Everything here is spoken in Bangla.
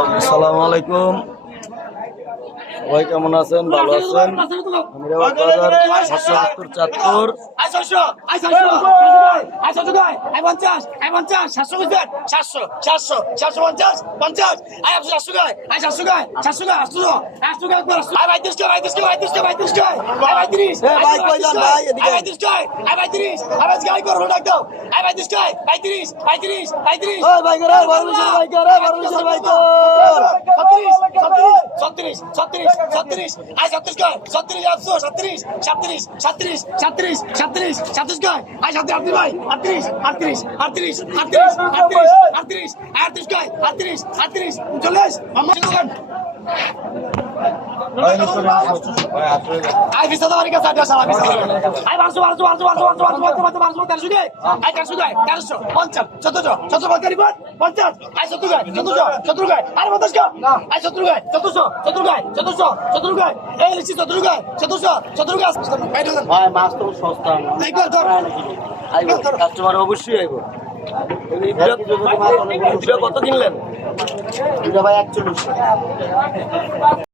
আসসালামু আলাইকুম, সবাই কেমন আছেন? ভালো আছেন? আমিরাবাদ বাজার ৭৭০ চাঁদপুর। কাস্টমার অবশ্যই আইব। কত কিনলেন? ভাই 41।